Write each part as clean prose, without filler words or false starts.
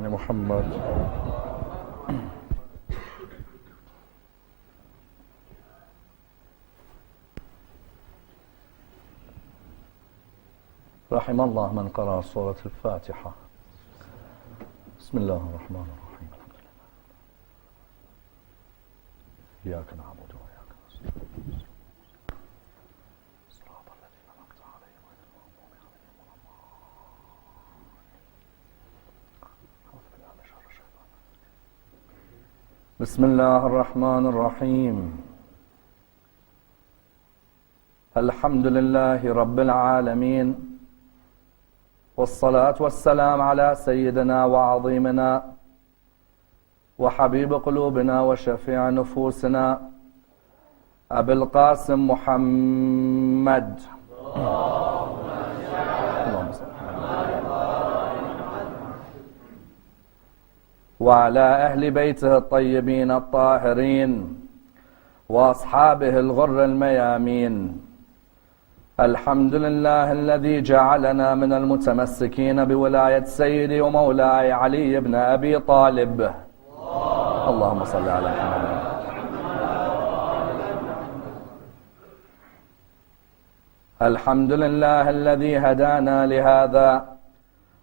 وآل محمد. رحم الله من قرأ سورة الفاتحة. بسم الله الرحمن الرحيم. الحمد لله. إياك نعبد وإياك نستعين. صراط الذين أنعمت عليهم غير المغضوب عليهم ولا الضالين. أعوذ بالله من شر الشيطان. بسم الله الرحمن الرحيم. الحمد لله رب العالمين، والصلاة والسلام على سيدنا وعظيمنا وحبيب قلوبنا وشفيع نفوسنا أبي القاسم محمد وعلى أهل بيته الطيبين الطاهرين وأصحابه الغر الميامين. الحمد لله الذي جعلنا من المتمسكين بولاية سيدي ومولاي علي بن أبي طالب. اللهم صل على محمد. الحمد لله الذي هدانا لهذا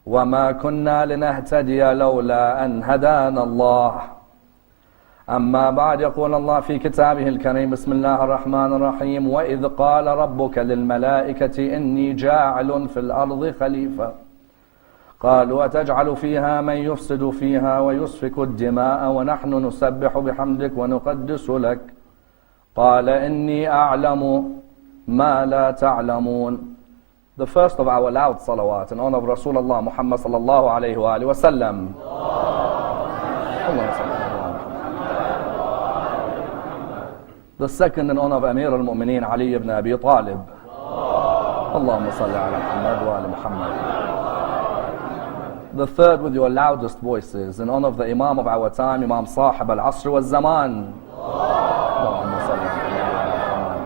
وما كنا لنهتدي لولا أن هدانا الله. أما بعد، يقول الله في كتابه الكريم: بسم الله الرحمن الرحيم. وإذ قال ربك للملائكة إني جاعل في الأرض خليفة قالوا أتجعل فيها من يفسد فيها ويسفك الدماء ونحن نسبح بحمدك ونقدس لك قال إني أعلم ما لا تعلمون. The first of our loud salawat in honor of Rasulullah Muhammad sallallahu alayhi wa alihi wa sallam. The second in honor of Amir al-Mu'mineen Ali ibn Abi Talib. Allahumma salli ala Muhammad wa ali Muhammad. The third with your loudest voices in honor of the Imam of our time, Imam Sahib al-Asr wal-Zaman. Allahumma salli ala Muhammad.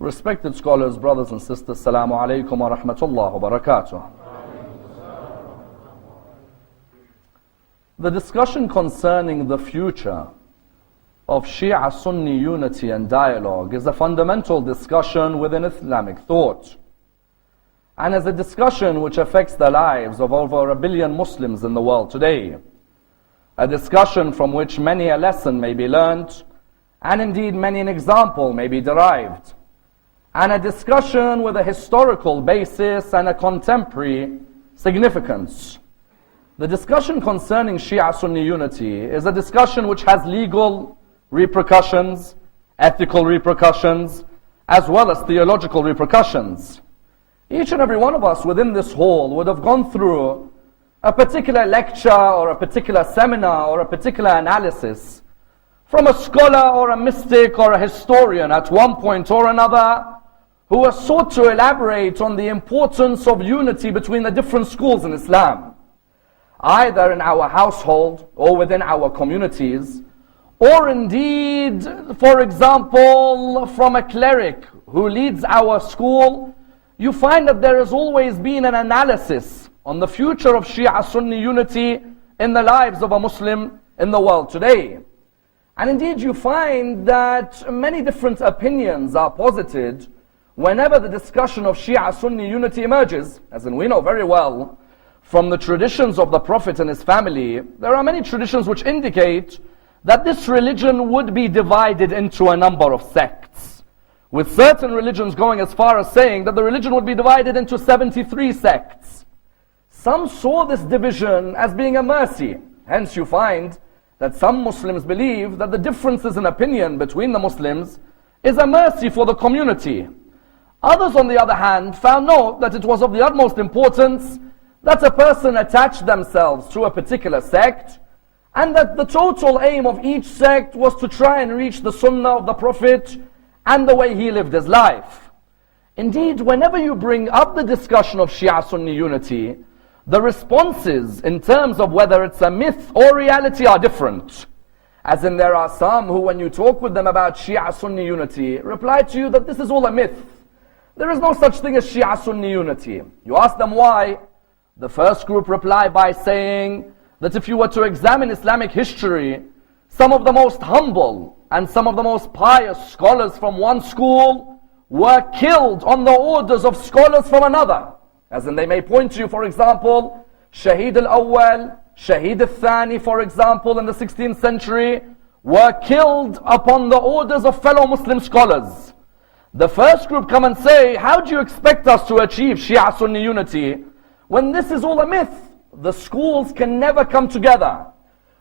Respected scholars, brothers and sisters, Assalamu alaikum wa rahmatullah wa barakatuh. The discussion concerning the future of Shia Sunni unity and dialogue is a fundamental discussion within Islamic thought, and is a discussion which affects the lives of over 1 billion Muslims in the world today. A discussion from which many a lesson may be learnt, and indeed many an example may be derived, and a discussion with a historical basis and a contemporary significance. The discussion concerning Shia Sunni unity is a discussion which has legal repercussions, ethical repercussions, as well as theological repercussions. Each and every one of us within this hall would have gone through a particular lecture or a particular seminar or a particular analysis from a scholar or a mystic or a historian at one point or another who has sought to elaborate on the importance of unity between the different schools in Islam, either in our household or within our communities, or indeed, for example, from a cleric who leads our school. You find that there has always been an analysis on the future of Shia Sunni unity in the lives of a Muslim in the world today. And indeed you find that many different opinions are posited whenever the discussion of Shia Sunni unity emerges. As in, we know very well from the traditions of the Prophet and his family, there are many traditions which indicate that this religion would be divided into a number of sects, with certain religions going as far as saying that the religion would be divided into 73 sects. Some saw this division as being a mercy. Hence you find that some Muslims believe that the differences in opinion between the Muslims is a mercy for the community. Others, on the other hand, found that it was of the utmost importance that a person attach themselves to a particular sect, and that the total aim of each sect was to try and reach the sunnah of the Prophet and the way he lived his life. Indeed, whenever you bring up the discussion of Shia Sunni unity, the responses in terms of whether it's a myth or reality are different. As in, there are some who, when you talk with them about Shia Sunni unity, reply to you that this is all a myth. There is no such thing as Shia Sunni unity. You ask them why. The first group reply by saying that if you were to examine Islamic history, some of the most humble and some of the most pious scholars from one school were killed on the orders of scholars from another. As in, they may point to you, for example, Shahid al-Awwal, Shahid al-Thani, for example, in the 16th century, were killed upon the orders of fellow Muslim scholars. The first group come and say, how do you expect us to achieve Shia Sunni unity when this is all a myth? The schools can never come together.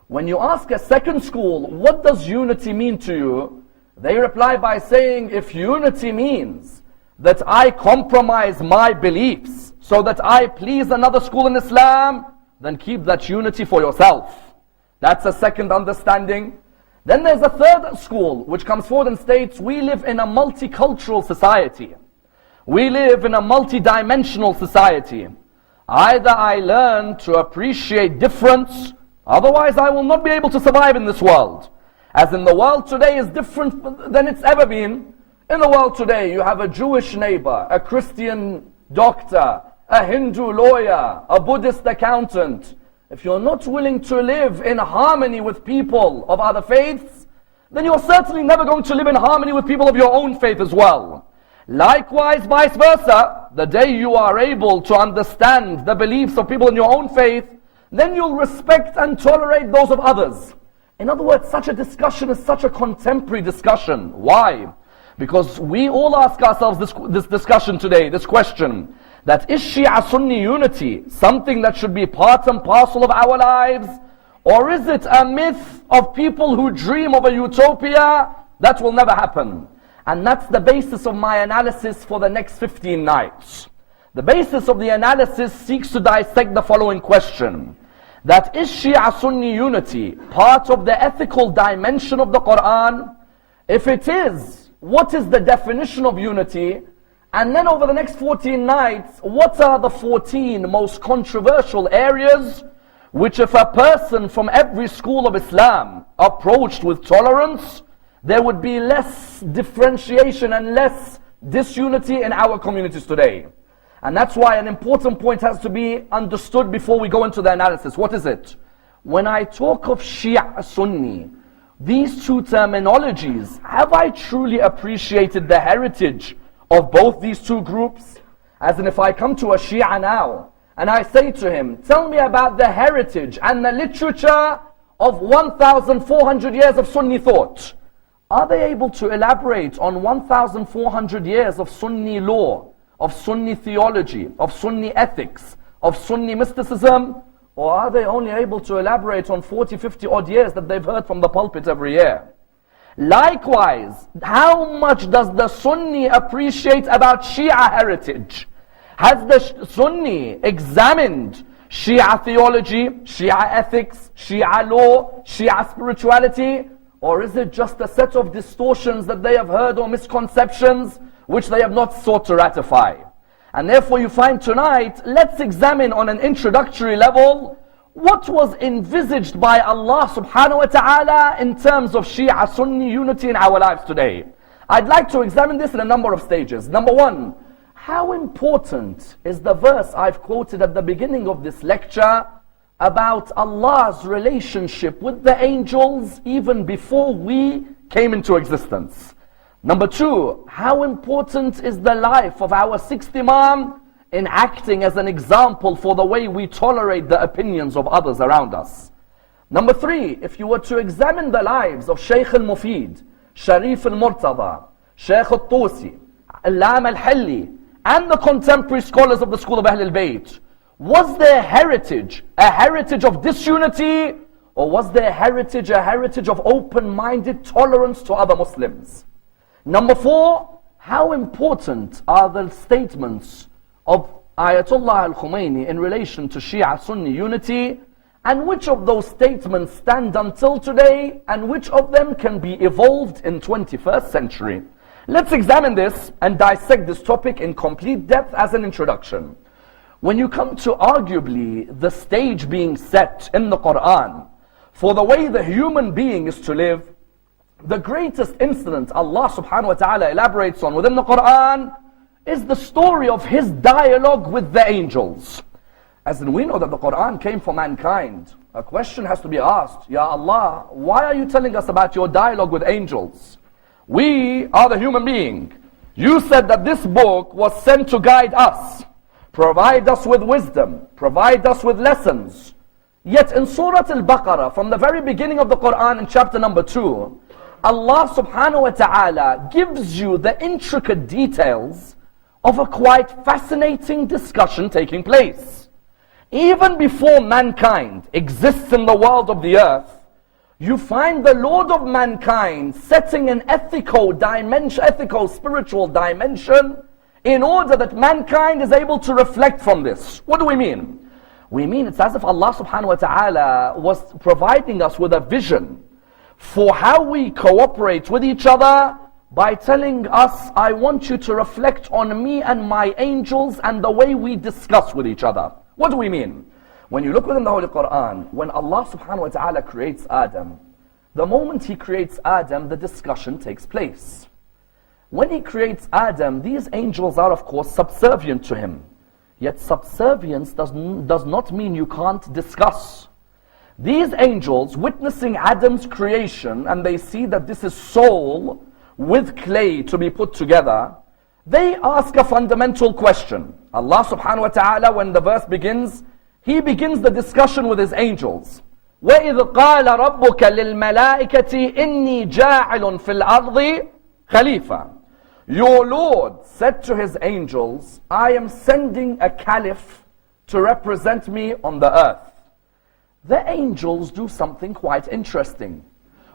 When you ask a second school, what does unity mean to you? They reply by saying, if unity means that I compromise my beliefs so that I please another school in Islam, then keep that unity for yourself. That's a second understanding. Then there's a third school which comes forward and states, we live in a multicultural society. We live in a multidimensional society. Either I learn to appreciate difference, otherwise I will not be able to survive in this world. As in, the world today is different than it's ever been. In the world today, you have a Jewish neighbor, a Christian doctor, a Hindu lawyer, a Buddhist accountant. If you're not willing to live in harmony with people of other faiths, then you're certainly never going to live in harmony with people of your own faith as well. Likewise, vice versa, the day you are able to understand the beliefs of people in your own faith, then you'll respect and tolerate those of others. In other words, such a discussion is such a contemporary discussion. Why? Because we all ask ourselves this discussion today, this question, that is Shia Sunni unity something that should be part and parcel of our lives? Or is it a myth of people who dream of a utopia that will never happen? And that's the basis of my analysis for the next 15 nights. The basis of the analysis seeks to dissect the following question. That is Shia Sunni unity part of the ethical dimension of the Quran? If it is, what is the definition of unity? And then over the next 14 nights, what are the 14 most controversial areas which if a person from every school of Islam approached with tolerance, there would be less differentiation and less disunity in our communities today. And that's why an important point has to be understood before we go into the analysis. What is it? When I talk of Shia Sunni, these two terminologies, have I truly appreciated the heritage of both these two groups? As in, if I come to a Shia now and I say to him, tell me about the heritage and the literature of 1,400 years of Sunni thought, are they able to elaborate on 1,400 years of Sunni law, of Sunni theology, of Sunni ethics, of Sunni mysticism? Or are they only able to elaborate on 40, 50 odd years that they've heard from the pulpit every year? Likewise, how much does the Sunni appreciate about Shia heritage? Has the Sunni examined Shia theology, Shia ethics, Shia law, Shia spirituality? Or is it just a set of distortions that they have heard or misconceptions which they have not sought to ratify? And therefore you find tonight, let's examine on an introductory level what was envisaged by Allah subhanahu wa ta'ala in terms of Shia Sunni unity in our lives today. I'd like to examine this in a number of stages. Number one, how important is the verse I've quoted at the beginning of this lecture about Allah's relationship with the angels even before we came into existence? Number two, how important is the life of our sixth Imam in acting as an example for the way we tolerate the opinions of others around us? Number three, if you were to examine the lives of Shaykh al-Mufid, Sharif al-Murtada, Shaykh al-Tusi, Allam al-Hilli, and the contemporary scholars of the school of Ahl al-Bayt, was their heritage a heritage of disunity, or was their heritage a heritage of open-minded tolerance to other Muslims? Number four, how important are the statements of Ayatollah al-Khomeini in relation to Shia Sunni unity, and which of those statements stand until today, and which of them can be evolved in 21st century? Let's examine this and dissect this topic in complete depth as an introduction. When you come to arguably the stage being set in the Quran for the way the human being is to live, the greatest incident Allah subhanahu wa ta'ala elaborates on within the Quran is the story of his dialogue with the angels. As in, we know that the Quran came for mankind. A question has to be asked, Ya Allah, why are you telling us about your dialogue with angels? We are the human being. You said that this book was sent to guide us, provide us with wisdom, provide us with lessons. Yet in Surah Al-Baqarah, from the very beginning of the Quran in chapter number 2, Allah subhanahu wa ta'ala gives you the intricate details of a quite fascinating discussion taking place. Even before mankind exists in the world of the earth, you find the Lord of mankind setting an ethical dimension, ethical spiritual dimension, in order that mankind is able to reflect from this. What do we mean? We mean it's as if Allah subhanahu wa ta'ala was providing us with a vision for how we cooperate with each other by telling us, I want you to reflect on me and my angels and the way we discuss with each other. What do we mean? When you look within the Holy Quran, when Allah subhanahu wa ta'ala creates Adam, the moment He creates Adam, the discussion takes place. When He creates Adam, these angels are of course subservient to Him. Yet subservience does not mean you can't discuss. These angels, witnessing Adam's creation, and they see that this is soul with clay to be put together, they ask a fundamental question. Allah subhanahu wa ta'ala, when the verse begins, He begins the discussion with His angels. وَإِذْ قَالَ رَبُّكَ لِلْمَلَائِكَةِ إِنِّي جَاعِلٌ فِي الْأَرْضِ خَلِيفَةً. Your Lord said to His angels, I am sending a caliph to represent me on the earth. The angels do something quite interesting.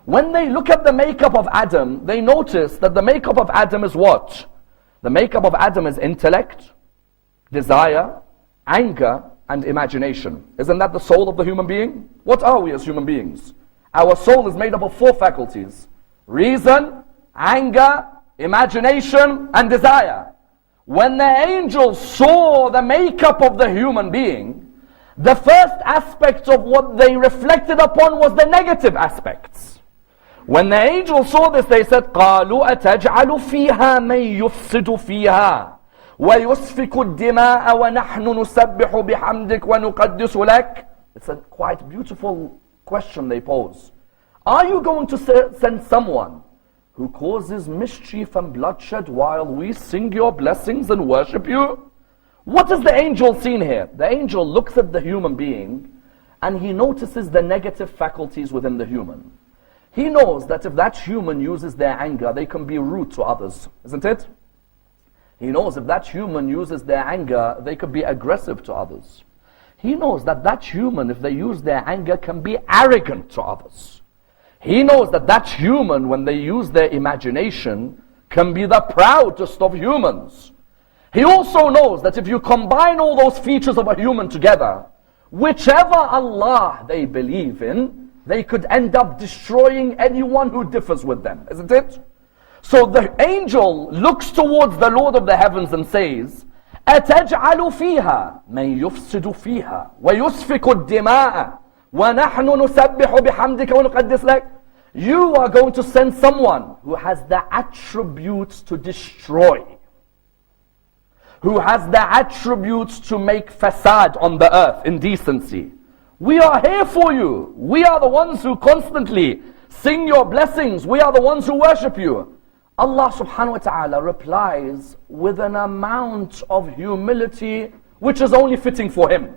When they look at the makeup of Adam, they notice that the makeup of Adam is what? The makeup of Adam is intellect, desire, anger, and imagination. Isn't that the soul of the human being? What are we as human beings? Our soul is made up of 4 faculties: reason, anger, imagination, and desire. When the angels saw the makeup of the human being, the first aspect of what they reflected upon was the negative aspects. When the angels saw this, they said, قَالُوا أَتَجْعَلُ فِيهَا مَنْ يُفْسِدُ فِيهَا وَيُسْفِكُ الدِّمَاءَ وَنَحْنُ نُسَبِّحُ بِحَمْدِكَ وَنُقَدِّسُ لَكَ. It's a quite beautiful question they pose. Are you going to send someone who causes mischief and bloodshed while we sing your blessings and worship you? What has the angel seen here? The angel looks at the human being and he notices the negative faculties within the human. He knows that if that human uses their anger, they can be rude to others, isn't it? He knows if that human uses their anger, they could be aggressive to others. He knows that that human, if they use their anger, can be arrogant to others. He knows that that human, when they use their imagination, can be the proudest of humans. He also knows that if you combine all those features of a human together, whichever Allah they believe in, they could end up destroying anyone who differs with them, isn't it? So the angel looks towards the Lord of the heavens and says, أَتَجْعَلُ فِيهَا مَنْ يُفْسِدُ فِيهَا وَيُسْفِكُ الدِّمَاءَ وَنَحْنُ نُسَبِّحُ بِحَمْدِكَ وَنُقَدِّسُ لَكَ. You are going to send someone who has the attributes to destroy, who has the attributes to make fasad on the earth, indecency. We are here for you. We are the ones who constantly sing your blessings. We are the ones who worship you. Allah subhanahu wa ta'ala replies with an amount of humility which is only fitting for Him.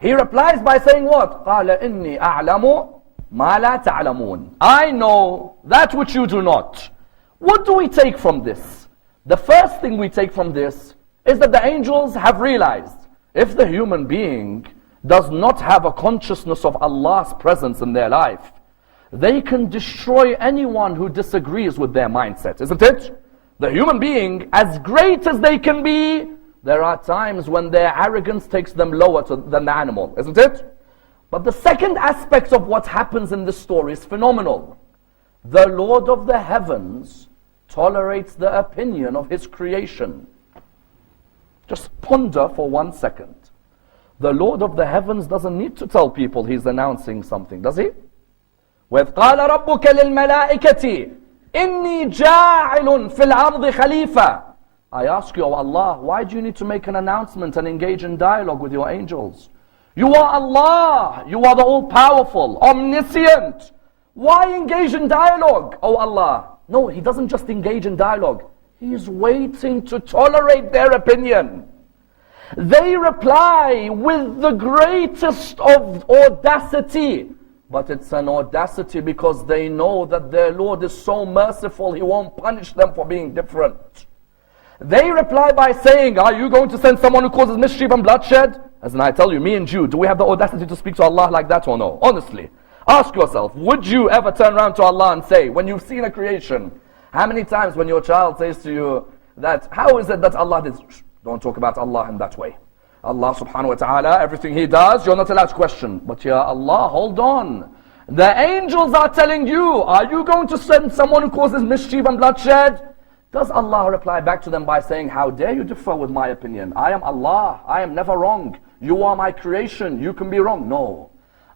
He replies by saying what? قَالَ إِنِّي أَعْلَمُ مَا لَا تَعْلَمُونَ. I know that which you do not. What do we take from this? The first thing we take from this is that the angels have realized if the human being does not have a consciousness of Allah's presence in their life, they can destroy anyone who disagrees with their mindset, isn't it? The human being, as great as they can be, there are times when their arrogance takes them lower than the animal, isn't it? But the second aspect of what happens in this story is phenomenal. The Lord of the heavens tolerates the opinion of His creation. Just ponder for 1 second. The Lord of the heavens doesn't need to tell people He's announcing something, does He? وَإِذْ قَالَ رَبُّكَ لِلْمَلَائِكَةِ إِنِّي جَاعِلٌ فِي الْأَرْضِ خَلِيفَةً. I ask you, oh Allah, why do you need to make an announcement and engage in dialogue with your angels? You are Allah. You are the all-powerful, omniscient. Why engage in dialogue, oh Allah? No, He doesn't just engage in dialogue. He is waiting to tolerate their opinion. They reply with the greatest of audacity. But it's an audacity because they know that their Lord is so merciful, He won't punish them for being different. They reply by saying, are you going to send someone who causes mischief and bloodshed? As in I tell you, me and you, do we have the audacity to speak to Allah like that or no? Honestly, ask yourself, would you ever turn around to Allah and say, when you've seen a creation, how many times when your child says to you that, how is it that Allah did? Don't talk about Allah in that way. Allah subhanahu wa ta'ala, everything He does, you're not allowed to question. But ya Allah, hold on. The angels are telling you, are you going to send someone who causes mischief and bloodshed? Does Allah reply back to them by saying, how dare you differ with my opinion? I am Allah, I am never wrong. You are my creation, you can be wrong. No.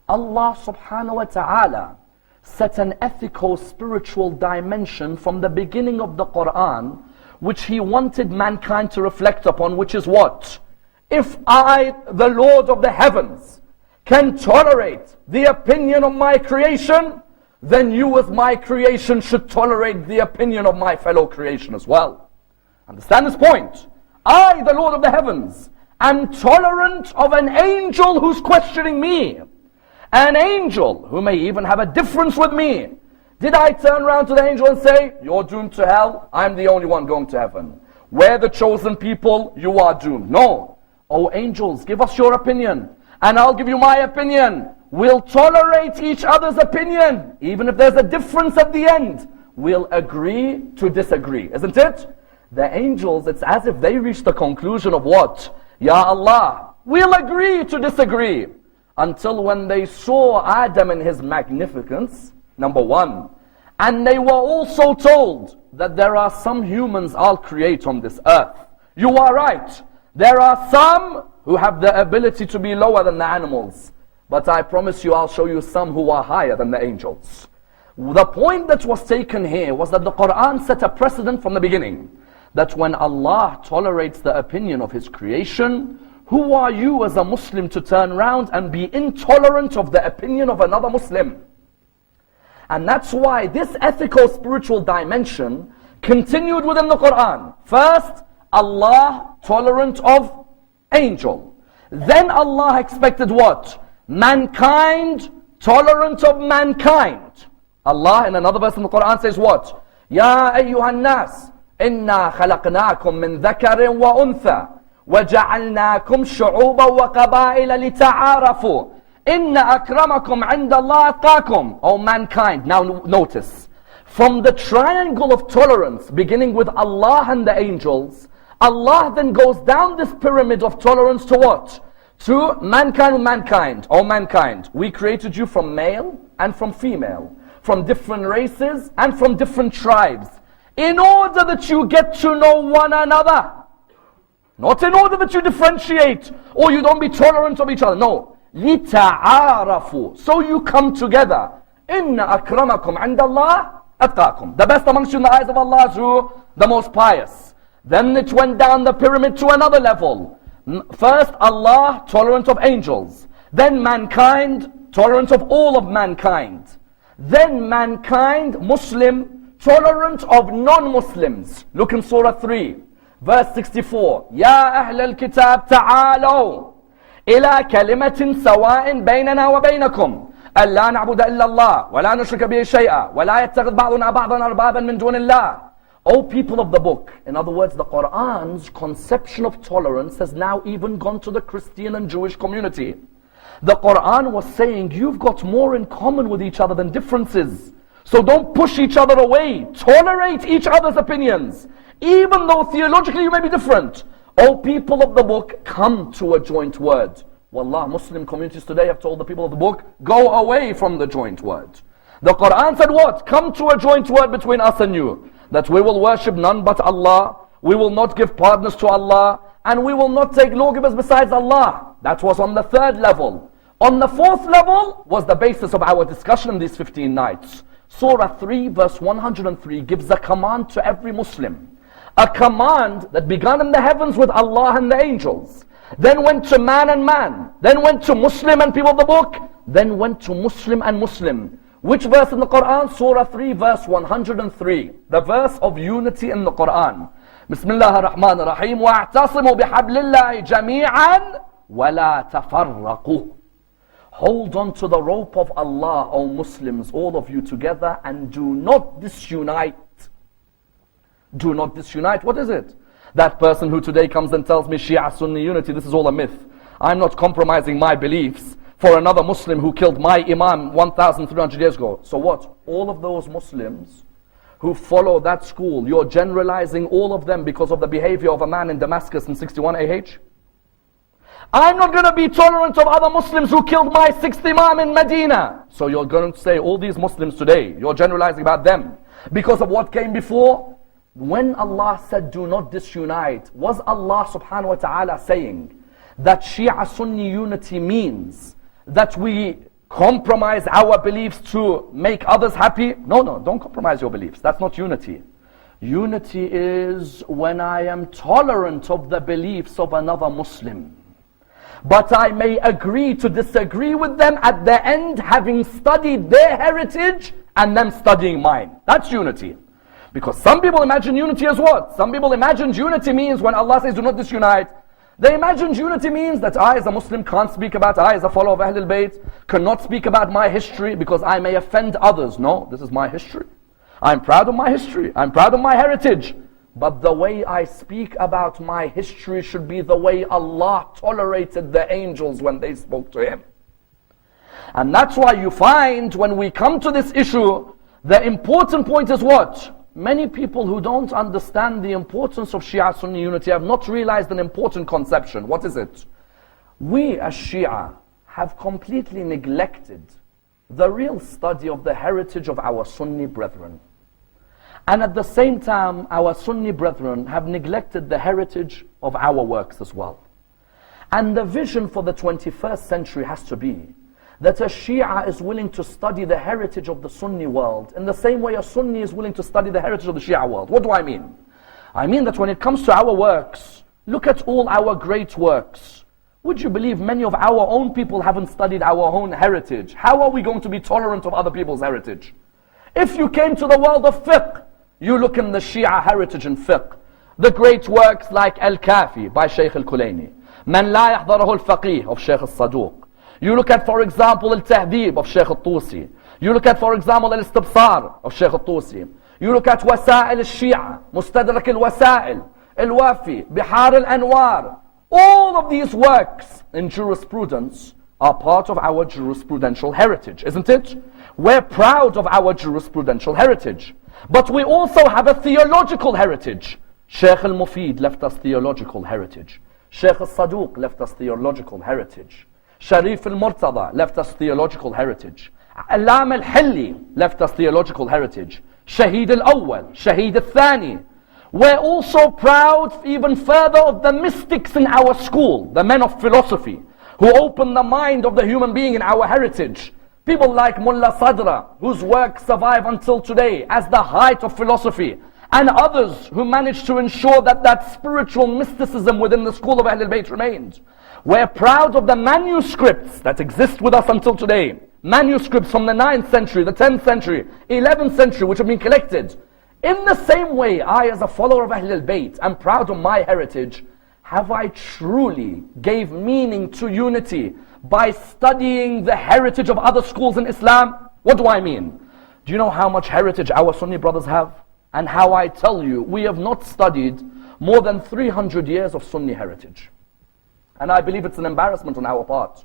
Allah subhanahu wa ta'ala set an ethical, spiritual dimension from the beginning of the Quran, which He wanted mankind to reflect upon, which is what? If I, the Lord of the heavens, can tolerate the opinion of my creation, then you as my creation should tolerate the opinion of my fellow creation as well. Understand this point? I, the Lord of the heavens, am tolerant of an angel who's questioning me. An angel who may even have a difference with me. Did I turn around to the angel and say, you're doomed to hell, I'm the only one going to heaven? We're the chosen people, you are doomed. No. Oh angels, give us your opinion, and I'll give you my opinion. We'll tolerate each other's opinion. Even if there's a difference at the end, we'll agree to disagree. Isn't it? The angels, it's as if they reached the conclusion of what? Ya Allah, we'll agree to disagree. Until when they saw Adam in his magnificence, number one, and they were also told that there are some humans I'll create on this earth. You are right. There are some who have the ability to be lower than the animals. But I promise you, I'll show you some who are higher than the angels. The point that was taken here was that the Quran set a precedent from the beginning. That when Allah tolerates the opinion of His creation, who are you as a Muslim to turn around and be intolerant of the opinion of another Muslim? And that's why this ethical spiritual dimension continued within the Quran. First, Allah tolerant of angel. Then Allah expected what? Mankind tolerant of mankind. Allah in another verse in the Quran says what? Ya ayyuhan nas, inna khalaqnakum min dhakarin wa untha, وَجَعَلْنَاكُمْ شُعُوبًا وَقَبَائِلَ لِتَعَارَفُوا إِنَّ أَكْرَمَكُمْ عِنْدَ اللَّهِ أَتْقَاكُمْ. O mankind, now notice, from the triangle of tolerance, beginning with Allah and the angels, Allah then goes down this pyramid of tolerance to what? To mankind and mankind. O mankind, we created you from male and from female, from different races and from different tribes, in order that you get to know one another. Not in order that you differentiate or you don't be tolerant of each other. No. لِتَعَارَفُوا. So you come together. إِنَّ أَكْرَمَكُمْ عِنْدَ اللَّهِ أَتْقَاكُمْ. The best amongst you in the eyes of Allah is who? The most pious. Then it went down the pyramid to another level. First Allah, tolerant of angels. Then mankind, tolerant of all of mankind. Then mankind, Muslim, tolerant of non-Muslims. Look in Surah 3. Verse 64, يا أهل الكتاب تعالوا إلى كلمة سواء بيننا وبينكم ألا نعبد إلا الله ولا نشرك به شيئا ولا يتخذ بعضنا بعضا أربابا من دون الله. O people of the book, in other words, the Quran's conception of tolerance has now even gone to the Christian and Jewish community. The Quran was saying, you've got more in common with each other than differences. So don't push each other away. Tolerate each other's opinions. Even though theologically you may be different. O people of the book, come to a joint word. Wallah, Muslim communities today have told the people of the book, go away from the joint word. The Quran said what? Come to a joint word between us and you. That we will worship none but Allah. We will not give partners to Allah. And we will not take lawgivers besides Allah. That was on the third level. On the fourth level was the basis of our discussion in these 15 nights. Surah 3 verse 103 gives a command to every Muslim. A command that began in the heavens with Allah and the angels, then went to man and man, then went to Muslim and people of the book, then went to Muslim and Muslim. Which verse in the Quran? Surah 3 verse 103. The verse of unity in the Quran. Bismillah ar-Rahman ar-Rahim. وَاعْتَصِمُوا بِحَبْلِ اللَّهِ جَمِيعًا وَلَا تَفَرَّقُوا. Hold on to the rope of Allah, O Muslims, all of you together, and do not disunite. Do not disunite. What is it? That person who today comes and tells me Shia Sunni unity, this is all a myth. I'm not compromising my beliefs for another Muslim who killed my Imam 1,300 years ago. So what? All of those Muslims who follow that school, you're generalizing all of them because of the behavior of a man in Damascus in 61 AH? I'm not going to be tolerant of other Muslims who killed my sixth Imam in Medina. So you're going to say all these Muslims today, you're generalizing about them because of what came before? When Allah said do not disunite, was Allah subhanahu wa ta'ala saying that Shia Sunni unity means that we compromise our beliefs to make others happy? No, don't compromise your beliefs. That's not unity. Unity is when I am tolerant of the beliefs of another Muslim, but I may agree to disagree with them at the end, having studied their heritage and them studying mine. That's unity. Because some people imagine unity as what? Some people imagine unity means when Allah says do not disunite, they imagine unity means that I as a Muslim can't speak about, I as a follower of Ahlul Bayt cannot speak about my history because I may offend others. No, this is my history. I'm proud of my history. I'm proud of my heritage. But the way I speak about my history should be the way Allah tolerated the angels when they spoke to Him. And that's why you find when we come to this issue, the important point is what? Many people who don't understand the importance of Shia Sunni unity have not realized an important conception. What is it? We as Shia have completely neglected the real study of the heritage of our Sunni brethren. And at the same time, our Sunni brethren have neglected the heritage of our works as well. And the vision for the 21st century has to be that a Shia is willing to study the heritage of the Sunni world in the same way a Sunni is willing to study the heritage of the Shia world. What do I mean? I mean that when it comes to our works, look at all our great works. Would you believe many of our own people haven't studied our own heritage? How are we going to be tolerant of other people's heritage? If you came to the world of fiqh, you look in the Shia heritage in fiqh. The great works like Al-Kafi by Shaykh Al-Kulayni, Man La Yahdarahu Al-Faqih of Shaykh Al-Saduq. You look at, for example, Al-Tahdib of Shaykh Al-Tusi. You look at, for example, Al-Istibsar of Shaykh Al-Tusi. You look at Wasa'il Al-Shia, Mustadrak Al-Wasa'il, Al-Wafi, Bihar Al-Anwar. All of these works in jurisprudence are part of our jurisprudential heritage, isn't it? We're proud of our jurisprudential heritage. But we also have a theological heritage. Shaykh Al-Mufid left us theological heritage. Shaykh Al-Saduq left us theological heritage. Sharif al-Murtada left us theological heritage. Alam al-Hilli left us theological heritage. Shaheed al-Awwal, Shaheed al-Thani. We're also proud even further of the mystics in our school, the men of philosophy, who opened the mind of the human being in our heritage. People like Mullah Sadra, whose works survive until today as the height of philosophy, and others who managed to ensure that that spiritual mysticism within the school of Ahlul Bayt remained. We're proud of the manuscripts that exist with us until today. Manuscripts from the 9th century, the 10th century, 11th century, which have been collected. In the same way, I as a follower of Ahlul Bayt am proud of my heritage. Have I truly gave meaning to unity by studying the heritage of other schools in Islam? What do I mean? Do you know how much heritage our Sunni brothers have? And how I tell you, we have not studied more than 300 years of Sunni heritage. And I believe it's an embarrassment on our part.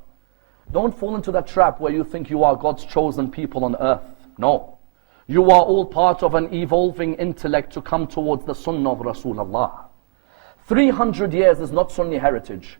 Don't fall into that trap where you think you are God's chosen people on earth. No. You are all part of an evolving intellect to come towards the Sunnah of Rasulullah. 300 years is not Sunni heritage.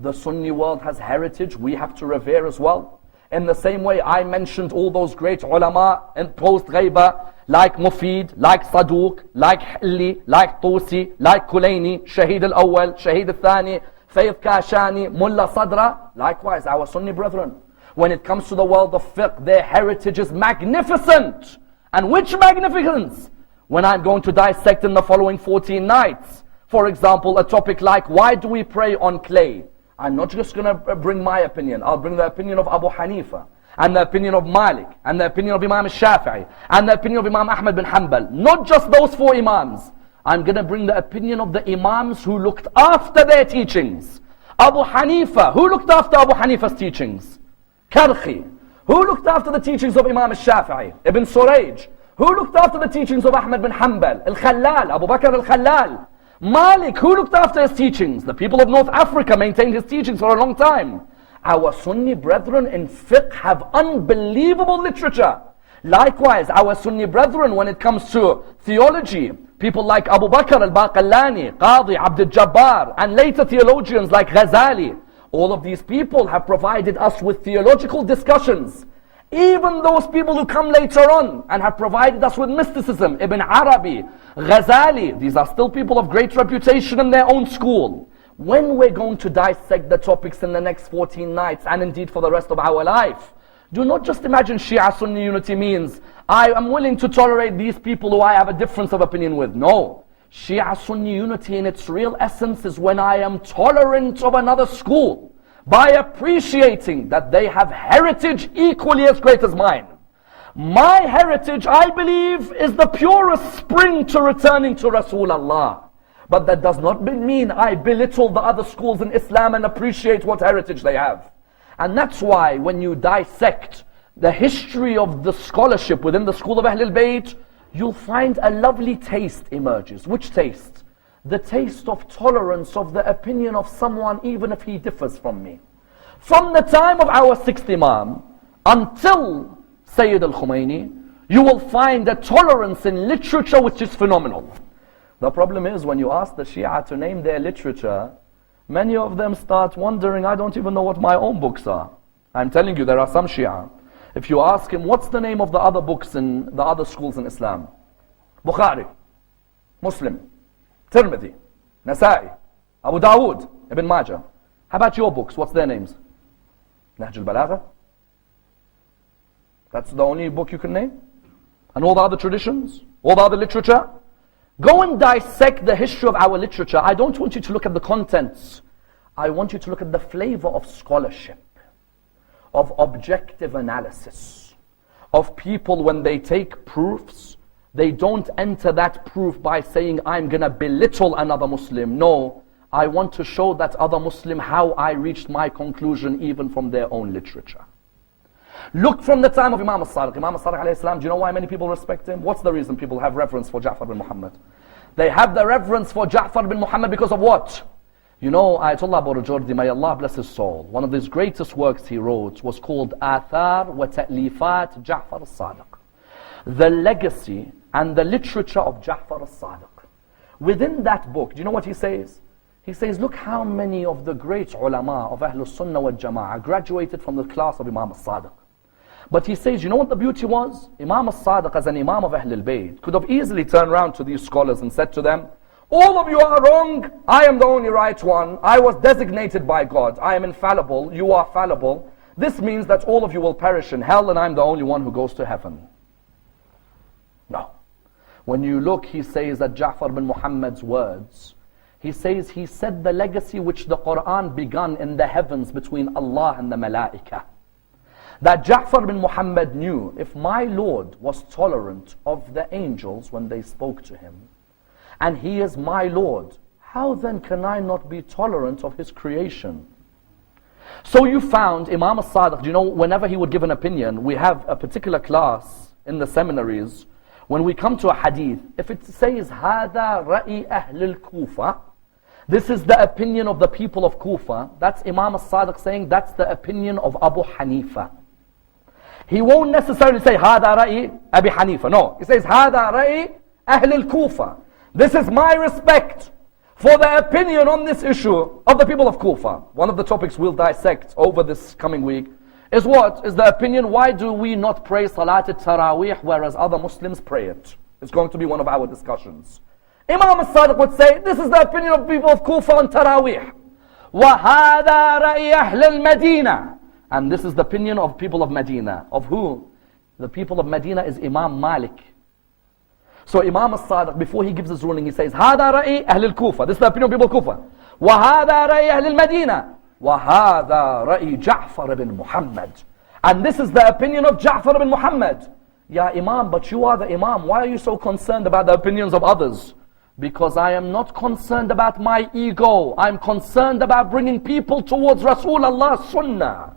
The Sunni world has heritage we have to revere as well. In the same way I mentioned all those great ulama in post-Ghaiba, like Mufid, like Saduq, like Hilli, like Tusi, like Kulayni, Shaheed al-Awwal, Shaheed al-Thani, Fayyid Kashani, Mullah Sadra. Likewise, our Sunni brethren. When it comes to the world of fiqh, their heritage is magnificent. And which magnificence? when I'm going to dissect in the following 14 nights. For example, a topic like, why do we pray on clay? I'm not just going to bring my opinion. I'll bring the opinion of Abu Hanifa, and the opinion of Malik, and the opinion of Imam Shafi'i, and the opinion of Imam Ahmad bin Hanbal. Not just those 4 Imams. I'm going to bring the opinion of the Imams who looked after their teachings. Abu Hanifa, who looked after Abu Hanifa's teachings? Karhi. Who looked after the teachings of Imam Shafi'i? Ibn Surayj. Who looked after the teachings of Ahmad bin Hanbal? Al-Khallal, Abu Bakr al-Khallal. Malik, who looked after his teachings? The people of North Africa maintained his teachings for a long time. Our Sunni brethren in fiqh have unbelievable literature. Likewise, our Sunni brethren when it comes to theology, people like Abu Bakr al-Baqallani, Qadi Abdul Jabbar, and later theologians like Ghazali. All of these people have provided us with theological discussions. Even those people who come later on and have provided us with mysticism, Ibn Arabi, Ghazali, these are still people of great reputation in their own school. When we're going to dissect the topics in the next 14 nights, and indeed for the rest of our life, do not just imagine Shia Sunni unity means, I am willing to tolerate these people who I have a difference of opinion with. No. Shia Sunni unity in its real essence is when I am tolerant of another school, by appreciating that they have heritage equally as great as mine. My heritage, I believe, is the purest spring to returning to Rasulullah. But that does not mean I belittle the other schools in Islam and appreciate what heritage they have. And that's why when you dissect the history of the scholarship within the school of Ahlul Bayt, you'll find a lovely taste emerges. Which taste? The taste of tolerance of the opinion of someone even if he differs from me. From the time of our 6th Imam until Sayyid al-Khumaini, you will find a tolerance in literature which is phenomenal. The problem is when you ask the Shia to name their literature, many of them start wondering, I don't even know what my own books are. I'm telling you, there are some Shia. If you ask him, what's the name of the other books in the other schools in Islam? Bukhari, Muslim, Tirmidhi, Nasa'i, Abu Dawood, Ibn Majah. How about your books? What's their names? Nahj al-Balagha? That's the only book you can name? And all the other traditions? All the other literature? Go and dissect the history of our literature. I don't want you to look at the contents. I want you to look at the flavor of scholarship, of objective analysis, of people when they take proofs, they don't enter that proof by saying, I'm going to belittle another Muslim. No, I want to show that other Muslim how I reached my conclusion even from their own literature. Look from the time of Imam al-Sadiq. Imam al-Sadiq alayhi salam, do you know why many people respect him? What's the reason people have reverence for Ja'far bin Muhammad? They have the reverence for Ja'far bin Muhammad because of what? You know, Ayatollah Burjordi, may Allah bless his soul, one of his greatest works he wrote was called Athar wa Ta'lifat Ja'far al-Sadiq. The legacy and the literature of Ja'far al-Sadiq. Within that book, do you know what he says? He says, look how many of the great ulama of Ahlul Sunnah wal Jama'ah graduated from the class of Imam al-Sadiq. But he says, you know what the beauty was? Imam al-Sadiq as an Imam of Ahlul Bayt could have easily turned around to these scholars and said to them, all of you are wrong, I am the only right one, I was designated by God, I am infallible, you are fallible. This means that all of you will perish in hell and I'm the only one who goes to heaven. No. When you look, he says that Ja'far bin Muhammad's words, he says he said the legacy which the Quran began in the heavens between Allah and the Malaikah. That Ja'far bin Muhammad knew, if my Lord was tolerant of the angels when they spoke to him, and he is my Lord, how then can I not be tolerant of his creation? So you found Imam al-Sadiq, you know, whenever he would give an opinion, we have a particular class in the seminaries, when we come to a hadith, if it says, هَذَا رَأِي أَهْلِ الْكُوفَةِ, this is the opinion of the people of Kufa, that's Imam al-Sadiq saying, that's the opinion of Abu Hanifa. He won't necessarily say, هَذَا رَأِي Abi Hanifa. No, he says, هَذَا رَأِي أَهْلِ الْكُوفَةِ. This is my respect for the opinion on this issue of the people of Kufa. One of the topics we'll dissect over this coming week is what? Is the opinion, why do we not pray Salat al-Taraweeh whereas other Muslims pray it? It's going to be one of our discussions. Imam al-Sadiq would say, this is the opinion of people of Kufa on Taraweeh. وَهَذَا رَأِي أَهْلِ الْمَدِينَةِ. And this is the opinion of people of Medina. Of who? The people of Medina is Imam Malik. So Imam al-Sadiq, before he gives his ruling, he says, هذا رأي أهل الكوفة. This is the opinion of people of Kufa. وهذا رأي أهل المدينة. وهذا رأي جعفر بن Muhammad. And this is the opinion of Ja'far ibn Muhammad. Ya Imam, but you are the Imam. Why are you so concerned about the opinions of others? Because I am not concerned about my ego. I'm concerned about bringing people towards Rasulullah Sunnah.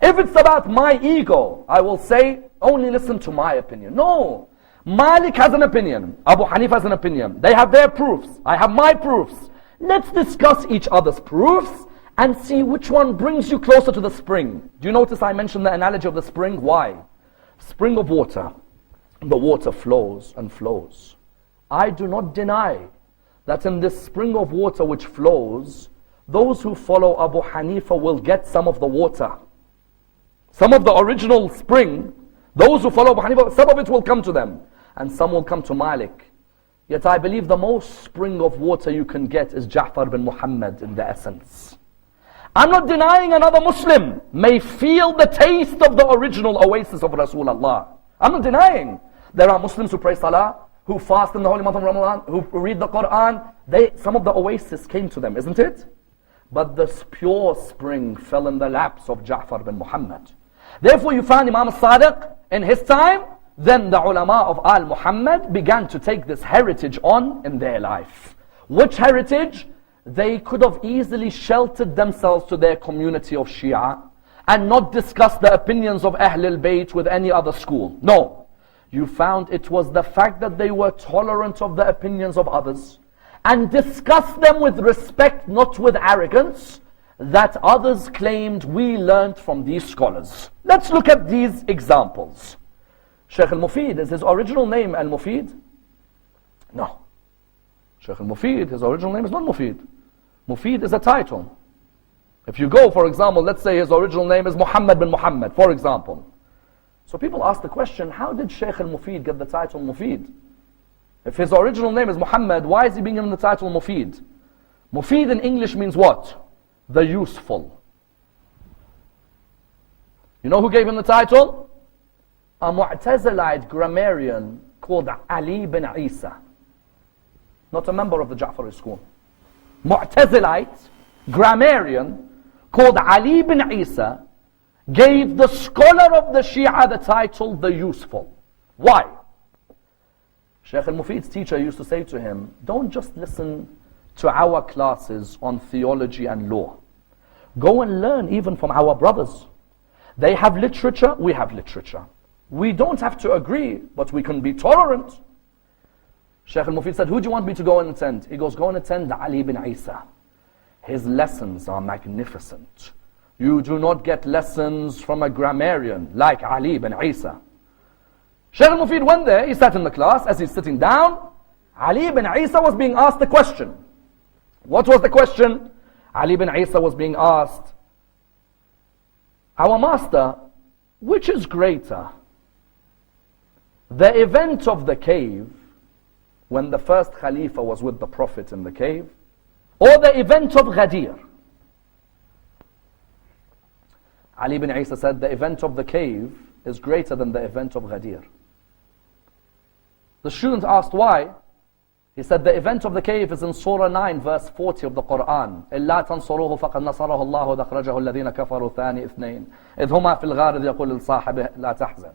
If it's about my ego, I will say, only listen to my opinion. No. Malik has an opinion. Abu Hanifa has an opinion. They have their proofs. I have my proofs. Let's discuss each other's proofs and see which one brings you closer to the spring. Do you notice I mentioned the analogy of the spring? Why? Spring of water. The water flows and flows. I do not deny that in this spring of water which flows, those who follow Abu Hanifa will get some of the water. Some of the original spring, those who follow Abu Hanifa, some of it will come to them. And some will come to Malik. Yet I believe the most spring of water you can get is Ja'far bin Muhammad in the essence. I'm not denying another Muslim may feel the taste of the original oasis of Rasulullah. I'm not denying. There are Muslims who pray Salah, who fast in the holy month of Ramadan, who read the Quran. Some of the oasis came to them, isn't it? But this pure spring fell in the laps of Ja'far bin Muhammad. Therefore you find Imam al-Sadiq in his time, then the ulama of Al-Muhammad began to take this heritage on in their life. Which heritage? They could have easily sheltered themselves to their community of Shia and not discuss the opinions of Ahlul Bayt with any other school. No. You found it was the fact that they were tolerant of the opinions of others and discussed them with respect, not with arrogance, that others claimed we learned from these scholars. Let's look at these examples. Shaykh al-Mufid, is his original name al-Mufid? No. Shaykh al-Mufid, his original name is not Mufid. Mufid is a title. If you go, for example, let's say his original name is Muhammad bin Muhammad, for example. So people ask the question, how did Shaykh al-Mufid get the title Mufid? If his original name is Muhammad, why is he being given the title Mufid? Mufid in English means what? The useful. You know who gave him the title? A Mu'tazilite grammarian called Ali bin Isa. Not a member of the Ja'fari school. Mu'tazilite grammarian called Ali bin Isa gave the scholar of the Shia the title the useful. Why? Shaykh al-Mufid's teacher used to say to him, don't just listen to our classes on theology and law. Go and learn even from our brothers. They have literature, we have literature. We don't have to agree, but we can be tolerant. Shaykh al-Mufid said, who do you want me to go and attend? He goes, go and attend Ali bin Isa. His lessons are magnificent. You do not get lessons from a grammarian like Ali bin Isa. Shaykh al-Mufid went there, he sat in the class. As he's sitting down, Ali bin Isa was being asked a question. What was the question? Ali bin Isa was being asked, our master, which is greater? The event of the cave, when the first Khalifa was with the Prophet in the cave, or the event of Ghadir? Ali bin Isa said, the event of the cave is greater than the event of Ghadir. The student asked why. He said, the event of the cave is in Surah 9, verse 40 of the Quran. إِلَّا تَنْصُرُوهُ فَقَدْ نَصَرَهُ اللَّهُ وَأَخْرَجَهُ الَّذِينَ كَفَرُوا ثَانِي اثْنَيْنِ إِذْ هُمَا فِي الْغَارِ إِذْ يَقُولُ لِصَاحِبِهِ لَا تَحْزَنْ.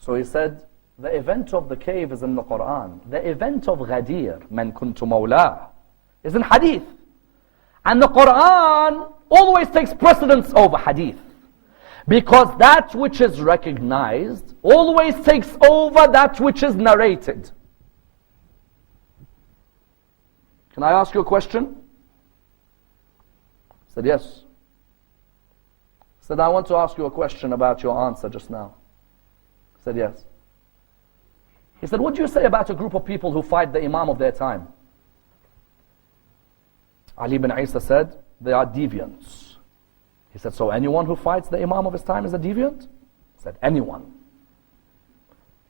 So he said, the event of the cave is in the Quran. The event of Ghadir, مَنْ كُنْتُ مَوْلَاهُ, is in Hadith. And the Quran always takes precedence over Hadith. Because that which is recognized always takes over that which is narrated. Can I ask you a question? I said, yes. I said, I want to ask you a question about your answer just now. I said, yes. He said, what do you say about a group of people who fight the Imam of their time? Ali bin Isa said, they are deviants. He said, so anyone who fights the Imam of his time is a deviant? He said, anyone.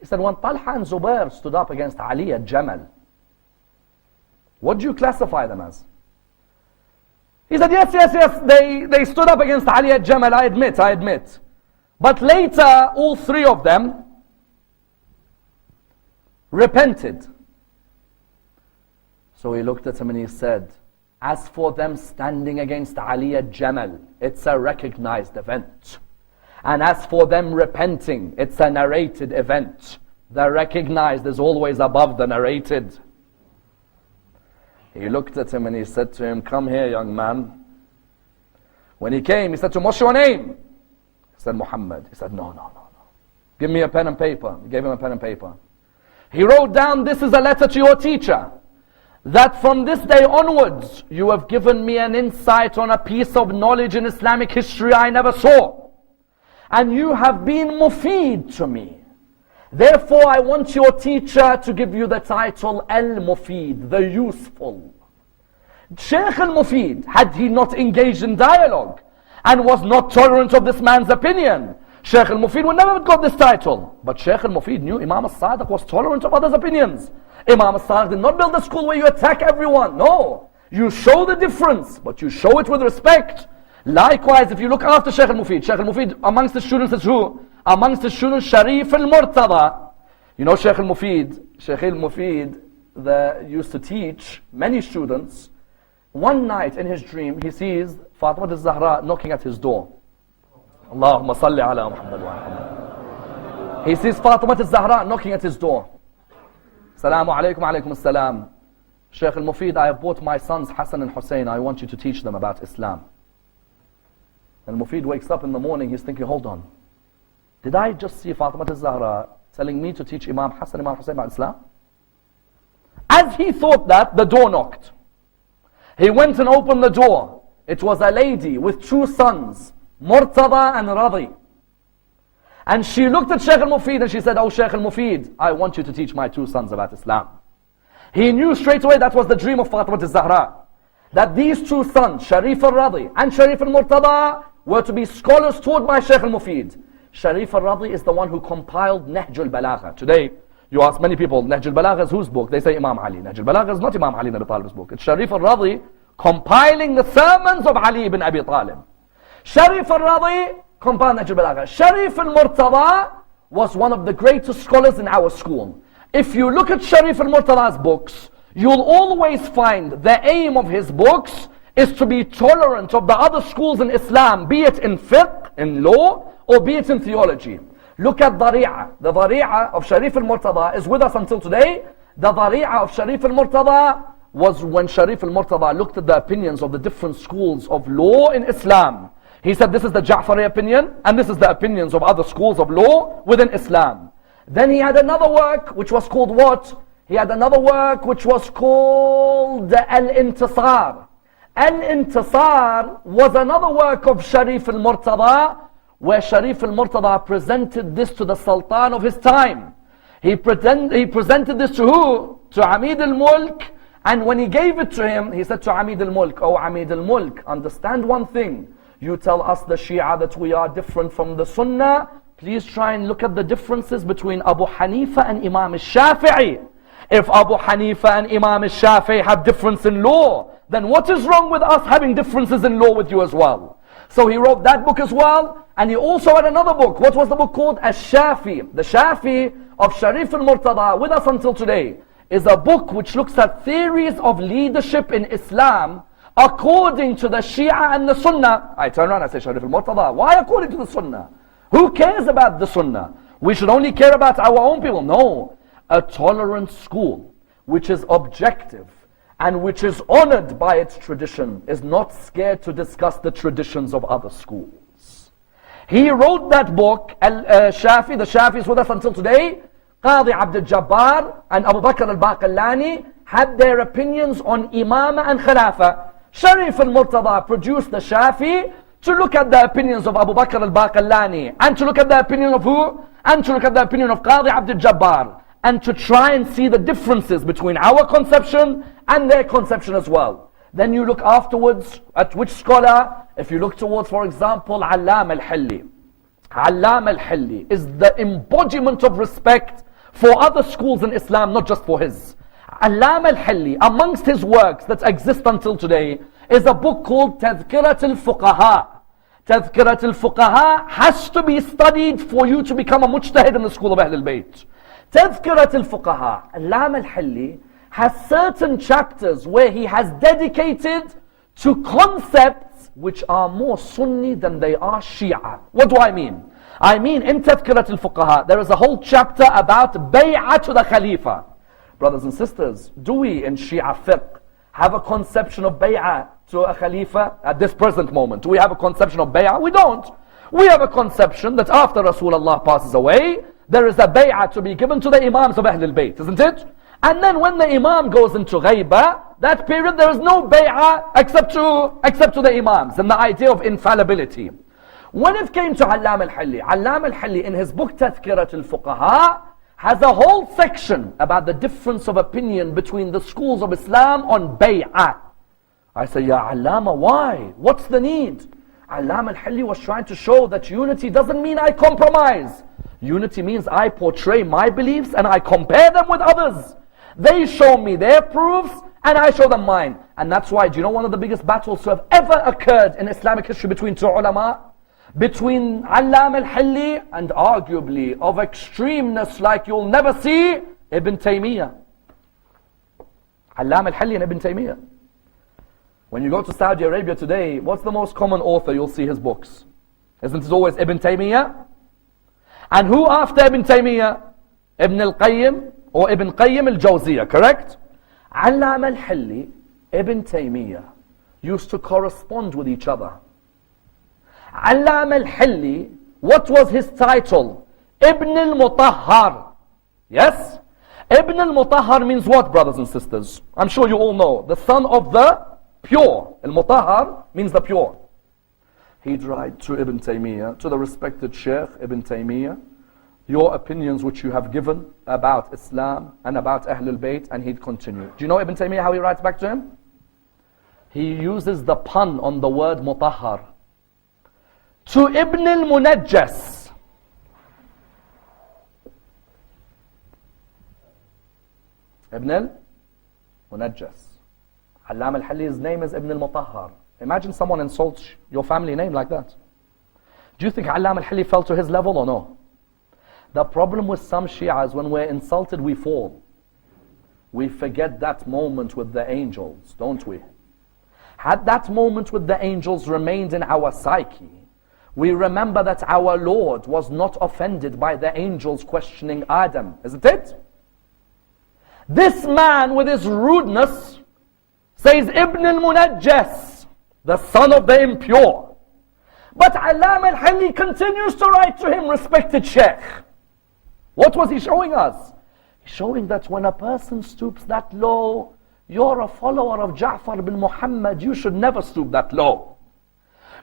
He said, when Talha and Zubair stood up against Ali at Jamal, what do you classify them as? He said, yes, they stood up against Ali at Jamal, I admit. But later, all three of them repented. So he looked at him and he said, as for them standing against Ali at Jamal, it's a recognized event. And as for them repenting, it's a narrated event. The recognized is always above the narrated. He looked at him and he said to him, come here, young man. When he came, he said to him, what's your name? He said, Muhammad. He said, no. Give me a pen and paper. He gave him a pen and paper. He wrote down, this is a letter to your teacher, that from this day onwards, you have given me an insight on a piece of knowledge in Islamic history I never saw. And you have been mufid to me. Therefore, I want your teacher to give you the title Al-Mufid, the useful. Shaykh al-Mufid, had he not engaged in dialogue and was not tolerant of this man's opinion, Shaykh al-Mufid would never have got this title. But Shaykh al-Mufid knew Imam al-Sadiq was tolerant of others' opinions. Imam al-Sadiq did not build a school where you attack everyone. No, you show the difference, but you show it with respect. Likewise, if you look after Shaykh al-Mufid amongst the students is who? Amongst the students, Sharif al-Murtada. You know Shaykh al-Mufid used to teach many students. One night in his dream, he sees Fatima al-Zahra knocking at his door. Allahumma salli ala Muhammad wa Muhammad. He sees Fatima al-Zahra knocking at his door. Salaamu alaykum, alaykum as-salam. Shaykh al-Mufid, I have brought my sons Hassan and Hussein. I want you to teach them about Islam. And Mufid wakes up in the morning, he's thinking, hold on. Did I just see Fatima al-Zahra telling me to teach Imam Hassan and Imam Hussein about Islam? As he thought that, the door knocked. He went and opened the door. It was a lady with two sons, Murtada and Radi. And she looked at Shaykh al-Mufid and she said, oh Shaykh al-Mufid, I want you to teach my two sons about Islam. He knew straight away that was the dream of Fatima al-Zahra. That these two sons, Sharif al-Radi and Sharif al-Murtada, were to be scholars taught by Shaykh al-Mufid. Sharif al-Radi is the one who compiled Nahj al-Balagha. Today, you ask many people, Nahj al-Balagha is whose book? They say Imam Ali. Nahj al-Balagha is not Imam Ali ibn Abi Talib's book. It's Sharif al-Radi compiling the sermons of Ali ibn Abi Talib. Sharif al-Radi compiled Nahj al-Balagha. Sharif al-Murtada was one of the greatest scholars in our school. If you look at Sharif al-Murtada's books, you'll always find the aim of his books is to be tolerant of the other schools in Islam, be it in fiqh, in law, or be it in theology. Look at Dari'a. The Dari'a of Sharif al-Murtada is with us until today. The Dari'a of Sharif al-Murtada was when Sharif al-Murtada looked at the opinions of the different schools of law in Islam. He said, this is the Ja'fari opinion, and this is the opinions of other schools of law within Islam. Then he had another work which was called what? He had another work which was called Al-Intisar. Al-Intisar was another work of Sharif al-Murtada, where Sharif al-Murtada presented this to the Sultan of his time. He presented this to who? To Amid al-Mulk. And when he gave it to him, he said to Amid al-Mulk, oh Amid al-Mulk, understand one thing. You tell us the Shia that we are different from the Sunnah. Please try and look at the differences between Abu Hanifa and Imam al-Shafi'i. If Abu Hanifa and Imam al-Shafi'i have difference in law, then what is wrong with us having differences in law with you as well? So he wrote that book as well, and he also had another book. What was the book called? Al-Shafi. The Shafi of Sharif al-Murtada, with us until today, is a book which looks at theories of leadership in Islam according to the Shia and the Sunnah. I turn around and I say, Sharif al-Murtada, why according to the Sunnah? Who cares about the Sunnah? We should only care about our own people. No. A tolerant school, which is objective, and which is honored by its tradition, is not scared to discuss the traditions of other schools. He wrote that book, Shafi. The Shafi is with us until today. Qadi Abd al-Jabbar and Abu Bakr al-Baqillani had their opinions on Imama and Khilafah. Sharif al-Murtada produced the Shafi to look at the opinions of Abu Bakr al-Baqillani, and to look at the opinion of who? And to look at the opinion of Qadi Abd al-Jabbar, and to try and see the differences between our conception and their conception as well. Then you look afterwards at which scholar. If you look towards, for example, Allam al-Hilli. Allam al-Hilli is the embodiment of respect for other schools in Islam, not just for his. Allam al-Hilli, amongst his works that exist until today, is a book called Tadhkirat al-Fuqaha. Tadhkirat al-Fuqaha has to be studied for you to become a mujtahid in the school of Ahl al-Bayt. Tadhkirat al-Fuqaha, Allama al-Hilli has certain chapters where he has dedicated to concepts which are more Sunni than they are Shia. What do I mean? I mean, in Tadhkirat al-Fuqaha, there is a whole chapter about bay'ah to the Khalifa. Brothers and sisters, do we in Shia fiqh have a conception of bay'ah to a Khalifa at this present moment? Do we have a conception of bay'ah? We don't. We have a conception that after Rasulullah passes away, there is a bay'ah to be given to the Imams of Ahlul Bayt, isn't it? And then when the Imam goes into ghaibah, that period there is no bay'ah except to the Imams, and the idea of infallibility. When it came to Allama al-Hilli in his book Tadhkirat al-Fuqaha has a whole section about the difference of opinion between the schools of Islam on bay'ah. I say, Ya Allama, why? What's the need? Allama al-Hilli was trying to show that unity doesn't mean I compromise. Unity means I portray my beliefs and I compare them with others. They show me their proofs and I show them mine. And that's why, do you know one of the biggest battles to have ever occurred in Islamic history between two ulama? Between Allama al-Hilli and arguably of extremeness like you'll never see, Ibn Taymiyyah. Allama al-Hilli and Ibn Taymiyyah. When you go to Saudi Arabia today, what's the most common author you'll see his books? Isn't it always Ibn Taymiyyah? And who after Ibn Taymiyyah? Ibn al-Qayyim or Ibn Qayyim al-Jawziyah, correct? Allama al-Hilli, Ibn Taymiyyah used to correspond with each other. Allama al-Hilli, what was his title? Ibn al-Mutahhar. Yes? Ibn al-Mutahhar means what, brothers and sisters? I'm sure you all know. The son of the pure. Al-Mutahhar means the pure. He'd write to Ibn Taymiyyah, to the respected Sheikh Ibn Taymiyyah, your opinions which you have given about Islam and about Ahlul Bayt, and he'd continue. Do you know Ibn Taymiyyah how he writes back to him? He uses the pun on the word Mutahhar. To Ibn al-Munajjas. Ibn al-Munajjas. Allama al-Hilli's name is Ibn al-Mutahhar. Imagine someone insults your family name like that. Do you think Allama al-Hilli fell to his level or no? The problem with some Shias, when we're insulted, we fall. We forget that moment with the angels, don't we? Had that moment with the angels remained in our psyche, we remember that our Lord was not offended by the angels questioning Adam, isn't it? This man with his rudeness says Ibn al-Munajjas, the son of the impure. But Allama al-Hilli continues to write to him, respected Sheikh. What was he showing us? He's showing that when a person stoops that low, you're a follower of Ja'far bin Muhammad, you should never stoop that low.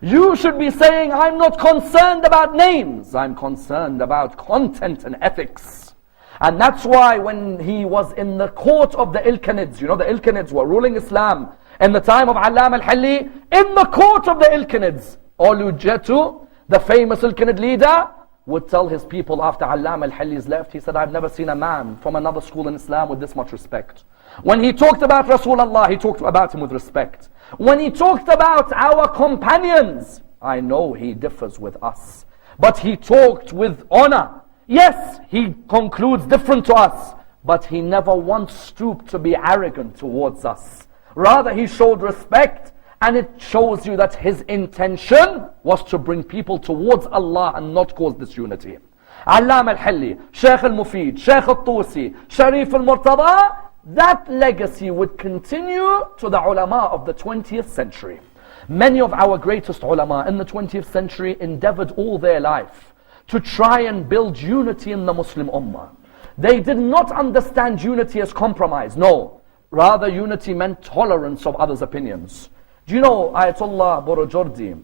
You should be saying, I'm not concerned about names, I'm concerned about content and ethics. And that's why when he was in the court of the Ilkhanids, you know the Ilkhanids were ruling Islam in the time of Allama al-Hilli, in the court of the Ilkhanids, Olujetu, the famous Ilkhanid leader, would tell his people after Allama al-Hilli's left, he said, I've never seen a man from another school in Islam with this much respect. When he talked about Rasulullah, he talked about him with respect. When he talked about our companions, I know he differs with us, but he talked with honor. Yes, he concludes different to us, but he never once stooped to be arrogant towards us. Rather, he showed respect, and it shows you that his intention was to bring people towards Allah and not cause disunity. Allama al-Hilli, Shaykh al-Mufid, Shaykh al-Tusi, Sharif al-Murtada, that legacy would continue to the ulama of the 20th century. Many of our greatest ulama in the 20th century endeavored all their life to try and build unity in the Muslim ummah. They did not understand unity as compromise, no. Rather, unity meant tolerance of others' opinions. Do you know Ayatollah Burujurdi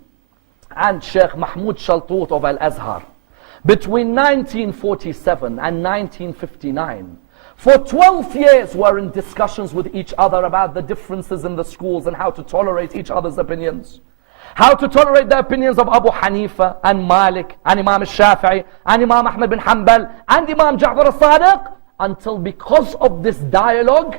and Sheikh Mahmoud Shaltut of Al-Azhar, between 1947 and 1959, for 12 years were in discussions with each other about the differences in the schools and how to tolerate each other's opinions. How to tolerate the opinions of Abu Hanifa and Malik and Imam al-Shafi'i and Imam Ahmad bin Hanbal and Imam Ja'far al-Sadiq, until because of this dialogue,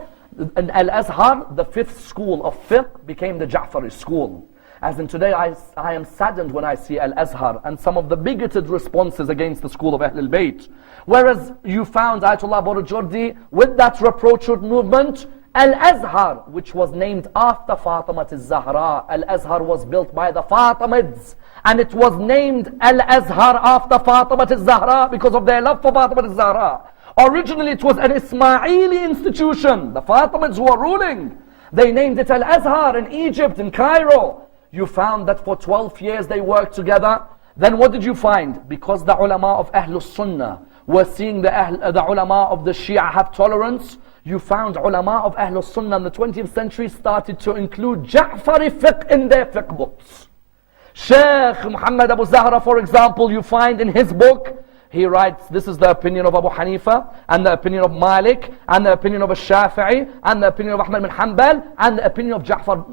in Al-Azhar, the 5th school of fiqh became the Ja'fari school. As in today, I am saddened when I see Al-Azhar and some of the bigoted responses against the school of Ahlul Bayt. Whereas you found Ayatollah Burjurdi with that reproachful movement, Al-Azhar, which was named after Fatima al-Zahra. Al-Azhar was built by the Fatimids, and it was named Al-Azhar after Fatima al-Zahra because of their love for Fatima al-Zahra. Originally it was an Ismaili institution. The Fatimids who were ruling, they named it Al-Azhar in Egypt, in Cairo. You found that for 12 years they worked together. Then what did you find? Because the ulama of Ahlul Sunnah were seeing the ulama of the Shia have tolerance, you found ulama of Ahlul Sunnah in the 20th century started to include Ja'fari fiqh in their fiqh books. Sheikh Muhammad Abu Zahra, for example, you find in his book, he writes, this is the opinion of Abu Hanifa, and the opinion of Malik, and the opinion of Shafi'i, and the opinion of Ahmad bin Hanbal, and the opinion of Ja'far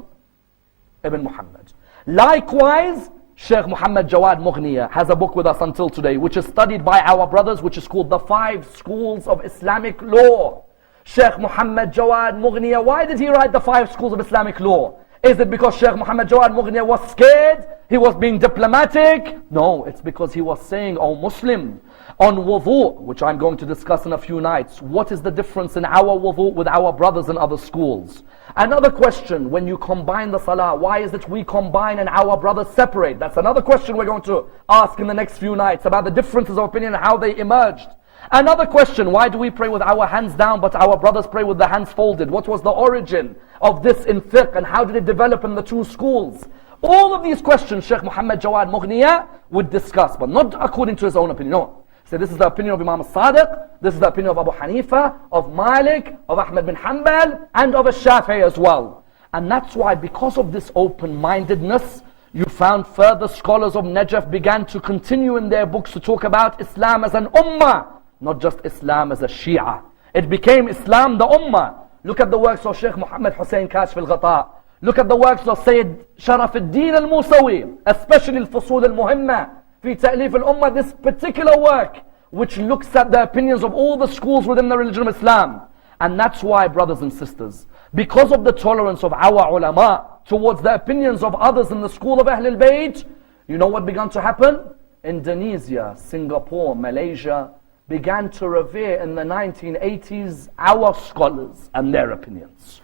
ibn Muhammad. Likewise, Sheikh Muhammad Jawad Mughniya has a book with us until today, which is studied by our brothers, which is called The 5 Schools of Islamic Law. Sheikh Muhammad Jawad Mughniya, why did he write The 5 Schools of Islamic Law? Is it because Sheikh Muhammad Jawad Mughniya was scared? He was being diplomatic? No, it's because he was saying, oh Muslim, on wudu, which I'm going to discuss in a few nights, what is the difference in our wudu with our brothers in other schools? Another question, when you combine the salah, why is it we combine and our brothers separate? That's another question we're going to ask in the next few nights about the differences of opinion and how they emerged. Another question, why do we pray with our hands down but our brothers pray with the hands folded? What was the origin of this in fiqh and how did it develop in the two schools? All of these questions Sheikh Muhammad Jawad Mughniya would discuss, but not according to his own opinion. No. So this is the opinion of Imam al-Sadiq, this is the opinion of Abu Hanifa, of Malik, of Ahmad bin Hanbal, and of al-Shafi'i as well. And that's why, because of this open-mindedness, you found further scholars of Najaf began to continue in their books to talk about Islam as an ummah, not just Islam as a Shia. It became Islam the ummah. Look at the works of Sheikh Muhammad Hussein Kashf al-Ghata. Look at the works of Sayyid Sharaf al-Din al-Musawi, especially al-Fusul al-Muhimma. في تأليف الأمة, this particular work which looks at the opinions of all the schools within the religion of Islam. And that's why, brothers and sisters, because of the tolerance of our ulama towards the opinions of others in the school of Ahlul Bayt, you know what began to happen? Indonesia, Singapore, Malaysia began to revere in the 1980s our scholars and their opinions.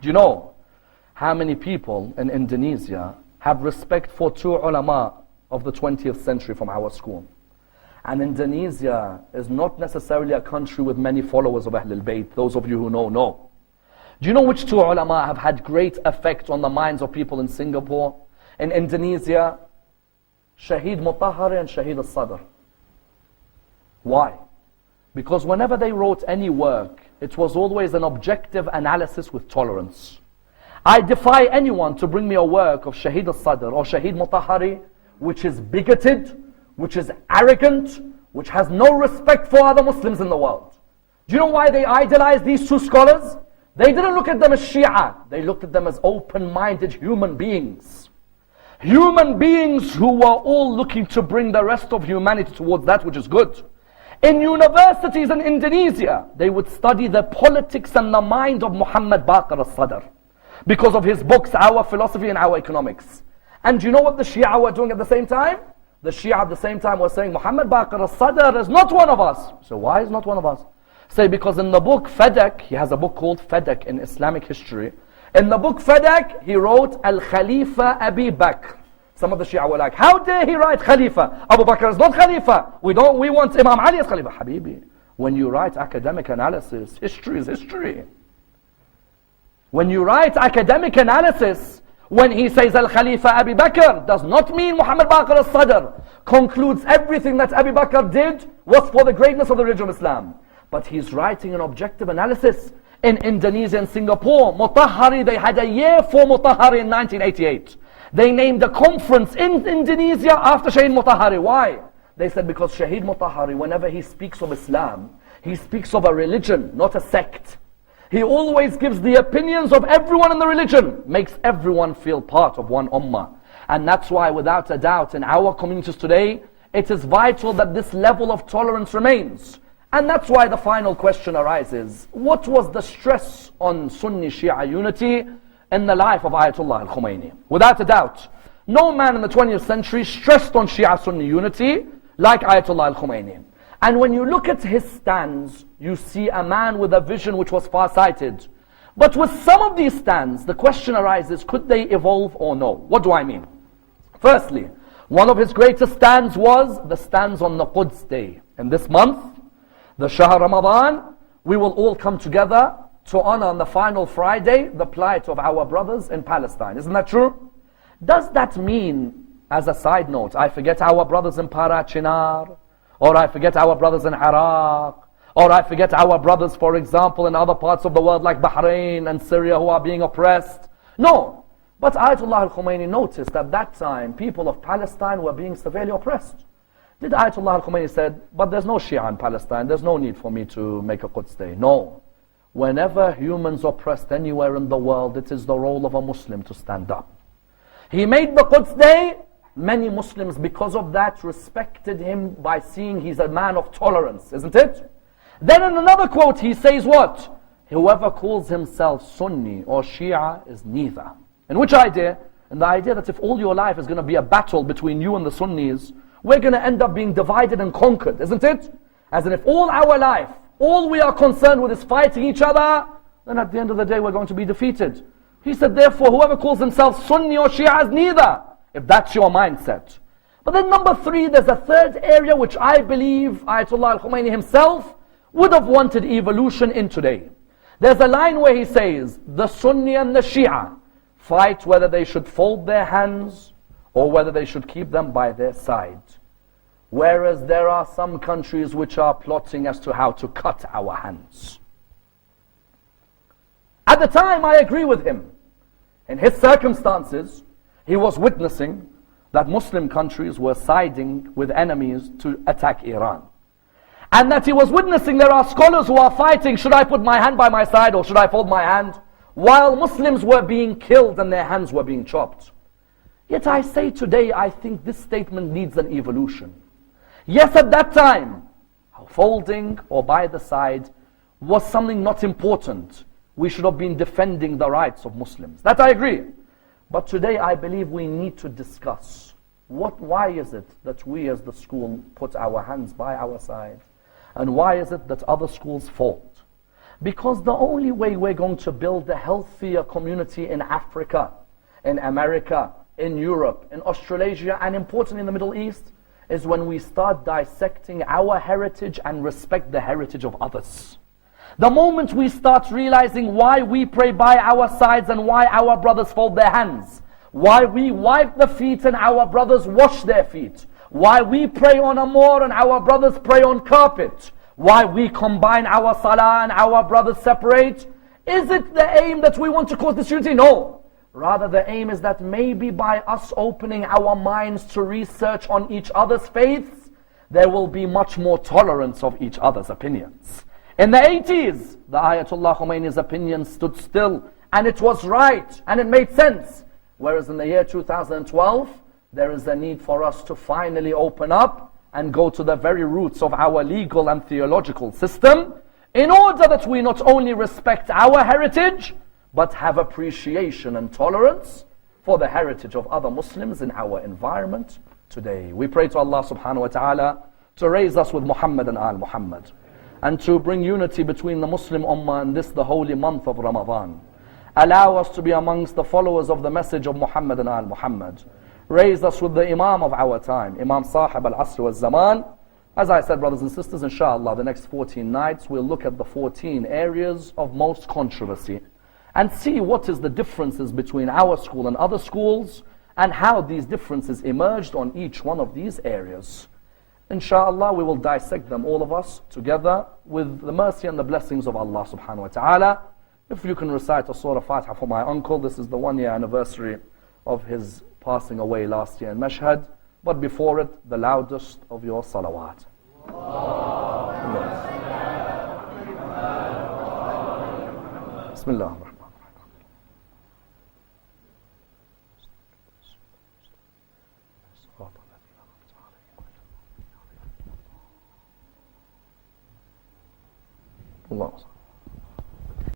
Do you know how many people in Indonesia have respect for two ulama of the 20th century from our school? And Indonesia is not necessarily a country with many followers of Ahlul Bayt. Those of you who know. Do you know which two ulama have had great effect on the minds of people in Singapore? In Indonesia, Shaheed Mutahari and Shaheed al-Sadr. Why? Because whenever they wrote any work, it was always an objective analysis with tolerance. I defy anyone to bring me a work of Shaheed al-Sadr or Shaheed Mutahari which is bigoted, which is arrogant, which has no respect for other Muslims in the world. Do you know why they idolized these two scholars? They didn't look at them as Shia. They looked at them as open-minded human beings. Human beings who were all looking to bring the rest of humanity towards that which is good. In universities in Indonesia, they would study the politics and the mind of Muhammad Baqir al-Sadr because of his books, Our Philosophy and Our Economics. And do you know what the Shia were doing at the same time? The Shia at the same time were saying, Muhammad Baqir al-Sadr is not one of us. So why is not one of us? Say, because in the book Fadak, he has a book called Fadak in Islamic history. In the book Fadak, he wrote Al-Khalifa Abi Bakr. Some of the Shia were like, how dare he write Khalifa? Abu Bakr is not Khalifa. We want Imam Ali as Khalifa. Habibi, when you write academic analysis, history is history. When you write academic analysis, when he says Al-Khalifa Abi Bakr, does not mean Muhammad Baqir al-Sadr concludes everything that Abi Bakr did was for the greatness of the religion of Islam. But he's writing an objective analysis. In Indonesia and Singapore, Mutahari, they had a year for Mutahari in 1988. They named a conference in Indonesia after Shaheed Mutahari. Why? They said because Shaheed Mutahari, whenever he speaks of Islam, he speaks of a religion, not a sect. He always gives the opinions of everyone in the religion, makes everyone feel part of one ummah. And that's why, without a doubt, in our communities today, it is vital that this level of tolerance remains. And that's why the final question arises. What was the stress on Sunni Shia unity in the life of Ayatollah al-Khomeini. Without a doubt, no man in the 20th century stressed on Shia Sunni unity like Ayatollah al-Khomeini. And when you look at his stands, you see a man with a vision which was far-sighted. But with some of these stands, the question arises, could they evolve or no? What do I mean? Firstly, one of his greatest stands was the stands on the Quds Day. In this month, the Shahr Ramadan, we will all come together to honor on the final Friday the plight of our brothers in Palestine. Isn't that true? Does that mean, as a side note, I forget our brothers in Parachinar, or I forget our brothers in Iraq, or I forget our brothers, for example, in other parts of the world like Bahrain and Syria who are being oppressed? No. But Ayatollah al-Khomeini noticed at that time people of Palestine were being severely oppressed. Did Ayatollah al-Khomeini said, but there's no Shia in Palestine, there's no need for me to make a Quds Day? No. Whenever humans oppressed anywhere in the world, it is the role of a Muslim to stand up. He made the Quds Day. Many Muslims, because of that, respected him by seeing he's a man of tolerance, isn't it? Then in another quote, he says what? Whoever calls himself Sunni or Shia is neither. In which idea? In the idea that if all your life is going to be a battle between you and the Sunnis, we're going to end up being divided and conquered, isn't it? As in, if all our life, all we are concerned with is fighting each other, then at the end of the day, we're going to be defeated. He said, therefore, whoever calls himself Sunni or Shia is neither, if that's your mindset. But then number three, there's a third area which I believe Ayatollah al-Khomeini himself would have wanted evolution in today. There's a line where he says, the Sunni and the Shia fight whether they should fold their hands or whether they should keep them by their side. Whereas there are some countries which are plotting as to how to cut our hands. At the time, I agree with him. In his circumstances, he was witnessing that Muslim countries were siding with enemies to attack Iran. And that he was witnessing there are scholars who are fighting, should I put my hand by my side or should I fold my hand? While Muslims were being killed and their hands were being chopped. Yet I say today, I think this statement needs an evolution. Yes, at that time, folding or by the side was something not important. We should have been defending the rights of Muslims. That I agree. But today I believe we need to discuss why is it that we as the school put our hands by our side? And why is it that other schools fold? Because the only way we're going to build a healthier community in Africa, in America, in Europe, in Australasia, and importantly in the Middle East, is when we start dissecting our heritage and respect the heritage of others. The moment we start realizing why we pray by our sides and why our brothers fold their hands, why we wipe the feet and our brothers wash their feet, why we pray on a moor and our brothers pray on carpet, why we combine our salah and our brothers separate, is it the aim that we want to cause disunity? No. Rather the aim is that maybe by us opening our minds to research on each other's faiths, there will be much more tolerance of each other's opinions. In the 80s, the Ayatollah Khomeini's opinion stood still, and it was right, and it made sense. Whereas in the year 2012, there is a need for us to finally open up and go to the very roots of our legal and theological system, in order that we not only respect our heritage, but have appreciation and tolerance for the heritage of other Muslims in our environment today. We pray to Allah subhanahu wa ta'ala to raise us with Muhammad and Al Muhammad, and to bring unity between the Muslim Ummah in this, the holy month of Ramadan. Allow us to be amongst the followers of the message of Muhammad and Al Muhammad. Raise us with the Imam of our time, Imam Sahib al-Asr wal-Zaman. As I said, brothers and sisters, inshallah, the next 14 nights we'll look at the 14 areas of most controversy and see what is the differences between our school and other schools and how these differences emerged on each one of these areas. Inshallah, we will dissect them, all of us, together with the mercy and the blessings of Allah subhanahu wa ta'ala. If you can recite a Surah Fatiha for my uncle, this is the 1-year anniversary of his passing away last year in Mashhad. But before it, the loudest of your salawat. Bismillah. Allah.